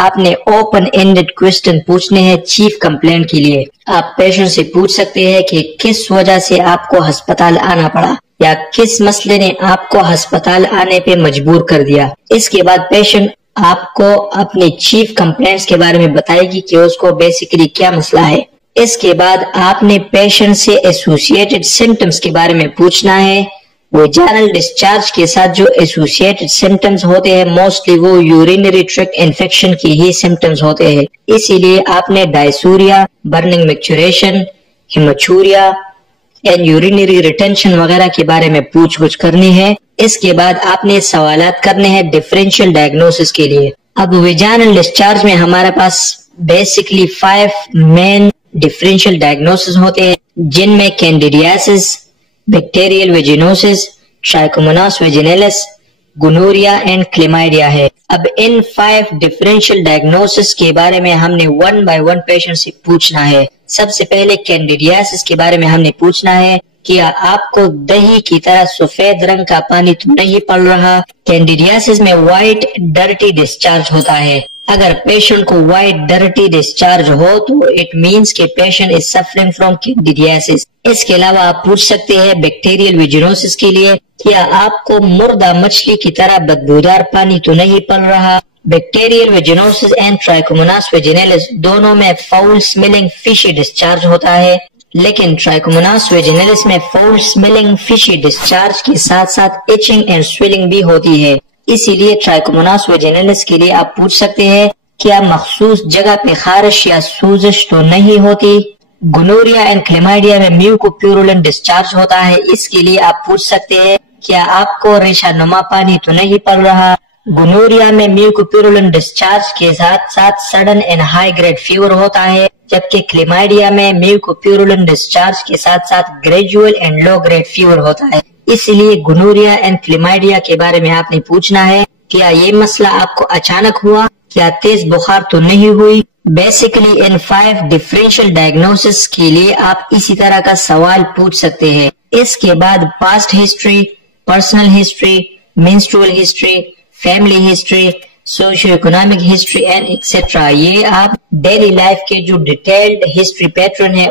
آپ نے open ended question پوچھنے ہیں چیف کمپلینٹ کے لیے۔ آپ پیشنٹ سے پوچھ سکتے ہیں کہ کس وجہ سے آپ کو ہسپتال آنا پڑا یا کس مسئلے نے آپ کو ہسپتال آنے پہ مجبور کر دیا۔ اس کے بعد پیشنٹ آپ کو اپنی چیف کمپلینٹس کے بارے میں بتائے گی کہ اس کو بیسیکلی کیا مسئلہ ہے۔ اس کے بعد آپ نے پیشنٹ سے ایسوسیٹڈ سمپٹمز کے بارے میں پوچھنا ہے۔ ویجینل ڈسچارج کے ساتھ جو ایسوسیٹڈ سمپٹمز ہوتے ہیں موسٹلی وہ یورینری ٹریکٹ انفیکشن کی ہی سمپٹمز ہوتے ہیں، اسی لیے آپ نے ڈائسوریا، برننگ میکچوریشن، ہیموچوریا اینڈ یورینری ریٹینشن وغیرہ کے بارے میں پوچھ گچھ کرنی ہے۔ اس کے بعد آپ نے سوالات کرنے ہیں ڈیفرینشیل ڈائگنوسس کے لیے۔ اب ویجینل ڈسچارج میں ہمارے پاس بیسکلی 5 مین ڈیفرینشیل ڈائگنوسس ہوتے ہیں، جن میں کینڈیڈیاسس، بیکٹیریل ویجینوسس، ٹرائکوموناس ویجینیلس، گونوریا اینڈ کلیمائڈیا ہے۔ اب ان 5 ڈیفرینشیل ڈائگنوسس کے بارے میں ہم نے 1 by 1 پیشنٹ سے پوچھنا ہے۔ سب سے پہلے کینڈیڈیاسس کے بارے میں ہم نے پوچھنا ہے کہ آپ کو دہی کی طرح سفید رنگ کا پانی تو نہیں پڑ رہا۔ کینڈیڈیاسس میں وائٹ ڈرٹی ڈسچارج ہوتا ہے۔ اگر پیشنٹ کو وائٹ ڈرٹی ڈسچارج ہو تو اٹ مینس کہ پیشنٹ از سفرنگ فرام کینڈیڈیاسس۔ اس کے علاوہ آپ پوچھ سکتے ہیں بیکٹیریل ویجینوسس کے لیے کیا آپ کو مردہ مچھلی کی طرح بدبودار پانی تو نہیں پڑ رہا۔ بیکٹیریل ویجینوسس اینڈ ٹرائکوموناس ویجینیلس دونوں میں فاؤل سمیلنگ فشی ڈسچارج ہوتا ہے، لیکن ٹرائکوموناس ویجینیلس میں فاؤل سمیلنگ فشی ڈسچارج کے ساتھ ساتھ ایچنگ اینڈ سویلنگ بھی ہوتی ہے۔ اسی لیے ٹرائکوموناس ویجینیلس کے لیے آپ پوچھ سکتے ہیں کیا مخصوص جگہ پہ خارش یا سوزش تو نہیں ہوتی۔ گونوریا اینڈ کلیمائڈیا میں میوکوپیورولن ڈسچارج ہوتا ہے، اس کے لیے آپ پوچھ سکتے ہیں کیا آپ کو ریشہ نما پانی تو نہیں پڑ رہا۔ گونوریا میں میوکوپیورولن ڈسچارج کے ساتھ ساتھ sudden and high grade fever ہوتا ہے، جبکہ کلیمائڈیا میں میوکوپیورولن ڈسچارج کے ساتھ ساتھ gradual and low grade fever ہوتا ہے۔ اس لیے گونوریا اینڈ کلیمائڈیا کے بارے میں آپ نے پوچھنا ہے کیا یہ مسئلہ آپ کو اچانک ہوا، کیا تیز بخار تو نہیں ہوئی۔ بیسیکلی ان 5 ڈیفرینشیل ڈائگنوسس کے لیے آپ اسی طرح کا سوال پوچھ سکتے ہیں۔ اس کے بعد past history, personal history, menstrual history, family history, socio economic history and etcetera, یہ آپ ڈیلی لائف کے جو ڈیٹیلڈ ہسٹری پیٹرن ہے